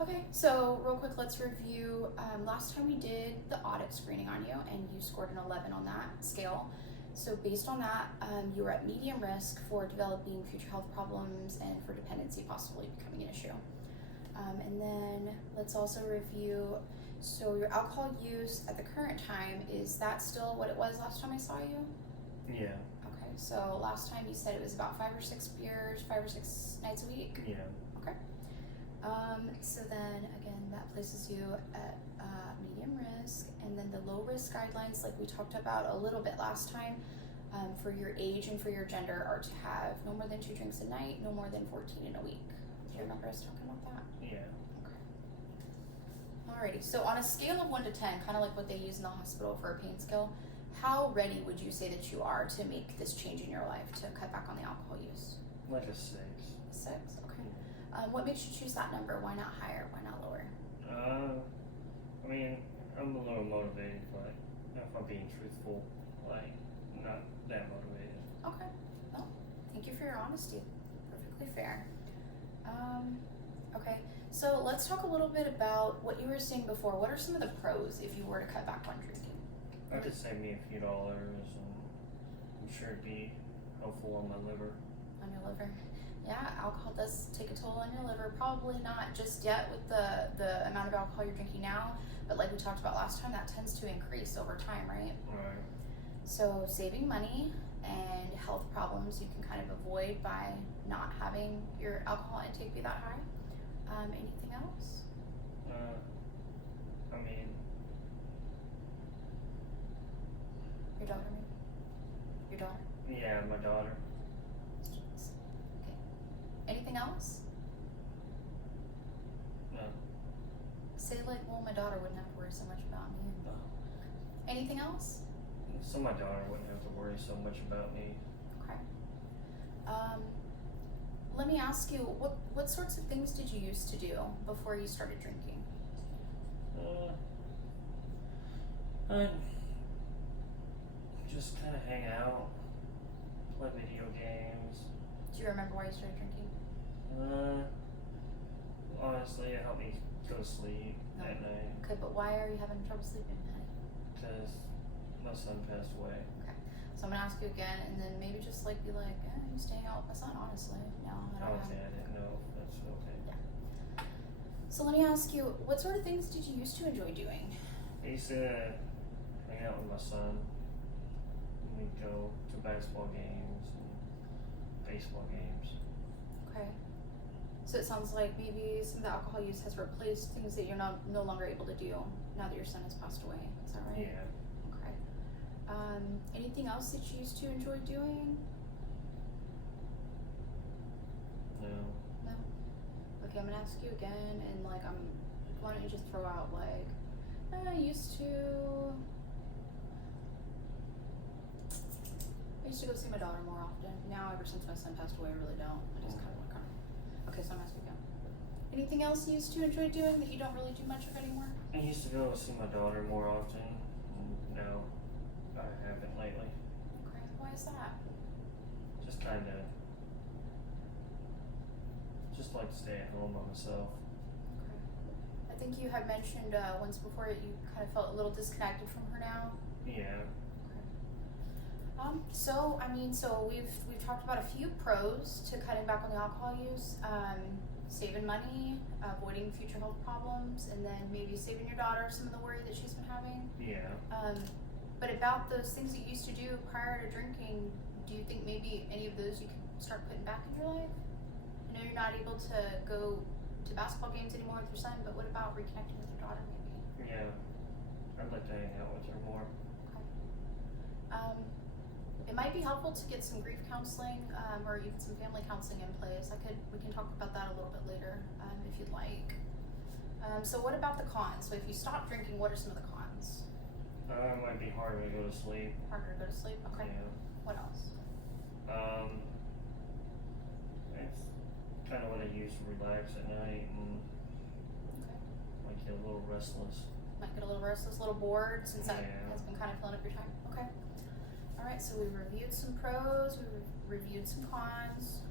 Okay, so real quick, let's review. Last time we did the audit screening on you, and you scored an 11 on that scale. So based on that, you were at medium risk for developing future health problems and for dependency possibly becoming an issue. And then let's also review, so your alcohol use at the current time, is that still what it was last time I saw you? Yeah. Okay, so last time you said it was about 5 or 6 beers, 5 or 6 nights a week? Yeah. Okay. So then again, that places you at medium risk, and then the low risk guidelines, like we talked about a little bit last time, for your age and for your gender are to have no more than 2 drinks a night, no more than 14 in a week. Do you remember us talking about that? Yeah. Okay. Alrighty, so on a scale of 1 to 10, kind of like what they use in the hospital for a pain scale, how ready would you say that you are to make this change in your life to cut back on the alcohol use? Like a 6. 6, okay. What makes you choose that number? Why not higher? Why not lower? I mean, I'm a little motivated, but if I'm being truthful, like, not that motivated. Okay. Well, thank you for your honesty. Perfectly fair. Okay. So let's talk a little bit about what you were saying before. What are some of the pros if you were to cut back on drinking? That could save me a few dollars, and I'm sure it'd be helpful on my liver. On your liver? Yeah, alcohol does take a toll on your liver. Probably not just yet with the amount of alcohol you're drinking now, but like we talked about last time, that tends to increase over time, right? Right. So saving money and health problems you can kind of avoid by not having your alcohol intake be that high. Anything else? I mean, Your daughter, maybe? Your daughter? yeah, my daughter. Okay. Anything else? No. Say like, well, my daughter wouldn't have to worry so much about me. No. Anything else? So my daughter wouldn't have to worry so much about me. Okay. Let me ask you, what sorts of things did you used to do before you started drinking? I'd just kind of hang out, play video games. Do you remember why you started drinking? Honestly, it helped me go to sleep No. at night Okay, but why are you having trouble sleeping, honey? because my son passed away. So I'm gonna ask you again, and then maybe just like be like, you staying out with my son, honestly. No, I don't Honestly, have. I didn't know if that's okay. So let me ask you, what sort of things did you used to enjoy doing? I used to hang out with my son. We'd go to basketball games and baseball games. Okay. So it sounds like maybe some of the alcohol use has replaced things that you're no longer able to do now that your son has passed away. Is that right? Yeah. Okay. Anything else that you used to enjoy doing? No. No? Okay, I'm gonna ask you again, and like, why don't you just throw out like, I used to go see my daughter more often. Now, ever since my son passed away, I really don't. I just kind of like, okay, so I'm asking again. Anything else you used to enjoy doing that you don't really do much of anymore? I used to go see my daughter more often. No, I haven't lately. Okay, why is that? Just kind of, just like to stay at home by myself. Okay. I think you had mentioned once before that you kind of felt a little disconnected from her now. Yeah. So I mean, so we've talked about a few pros to cutting back on the alcohol use, saving money, avoiding future health problems, and then maybe saving your daughter some of the worry that she's been having. Yeah. But about those things that you used to do prior to drinking, do you think maybe any of those you can start putting back in your life? I know you're not able to go to basketball games anymore with your son, but what about reconnecting with your daughter maybe? Yeah. I'd like to hang out with her more. It might be helpful to get some grief counseling, or even some family counseling in place. We can talk about that a little bit later, if you'd like. So what about the cons? So if you stop drinking, what are some of the cons? It might be harder to go to sleep. Harder to go to sleep? Okay. Yeah. What else? It's kind of what I use to relax at night, and Okay. might get a little restless. Might get a little restless, a little bored, since that Yeah. has been kind of filling up your time. Okay. Alright, so we reviewed some pros, we reviewed some cons.